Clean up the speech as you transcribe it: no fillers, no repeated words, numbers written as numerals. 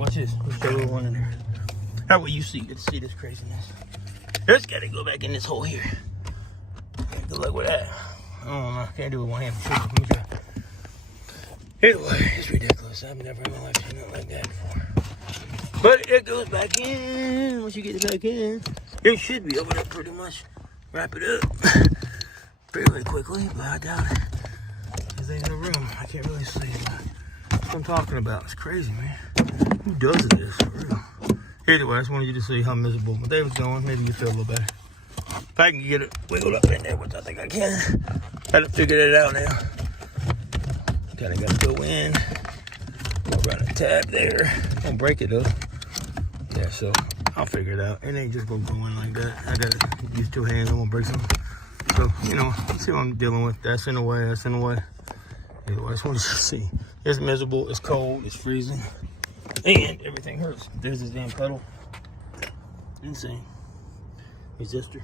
watch this. Let's show you one in there. How will you see it? See this craziness? Just gotta go back in this hole here. Good luck with that. I don't know. Can't do it with one hand. Let me try. Anyway, it's ridiculous. I've never in my life seen nothing like that before. But it goes back in. Once you get it back in, it should be able to pretty much wrap it up fairly quickly, but I doubt it. Because they in the room. I can't really see it. That's what I'm talking about. It's crazy, man. Who does this for real? Anyway, I just wanted you to see how miserable my day was going. Maybe you feel a little better. If I can get it wiggled up in there, which I think I can. Had to figure it out now. Kinda gotta go in. Go around the tab there. Don't break it up. Yeah, so I'll figure it out. It ain't just gonna go in like that. I gotta use two hands. I won't break something. So, you know, see what I'm dealing with. That's in the way. That's in the way. Anyway, I just wanted you to see. It's miserable. It's cold. It's freezing. And everything hurts. There's this damn pedal. Insane. Resistor.